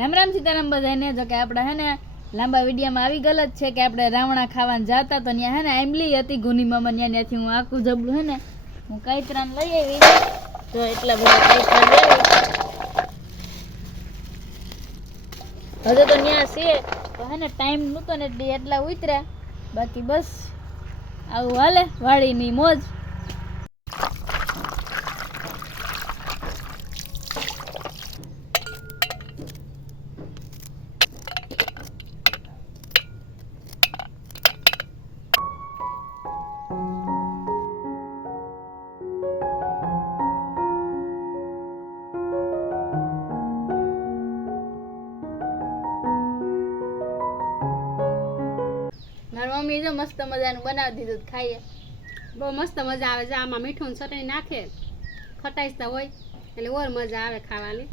રામ રામ સીતારામ બધાને. જો કે આપણે હે ને લાંબા વિડીયોમાં આવી ગલત છે કે આપણે રાવણા ખાવાનું જાતા તો ત્યાં હે ને આંબલી હતી ગુની મામા ત્યાંથી હું આખું જબડું હે ને હું કાઈતરાન લઈ આવી. તો એટલા બધા કાઈતરા લેવી હજુ તો ત્યાં છે તો હે ને ટાઈમ નહોતો ને એટલે એટલા ઉતર્યા. બાકી બસ આવું હાલે વાડીની મોજ. મારી મમ્મી જો મસ્ત મજાનું બનાવી દીધું ખાઈએ. બહુ મસ્ત મજા આવે છે. આમાં મીઠું ચટણી નાખે ખટાઈસતા હોય એટલે ઓર મજા આવે ખાવાની.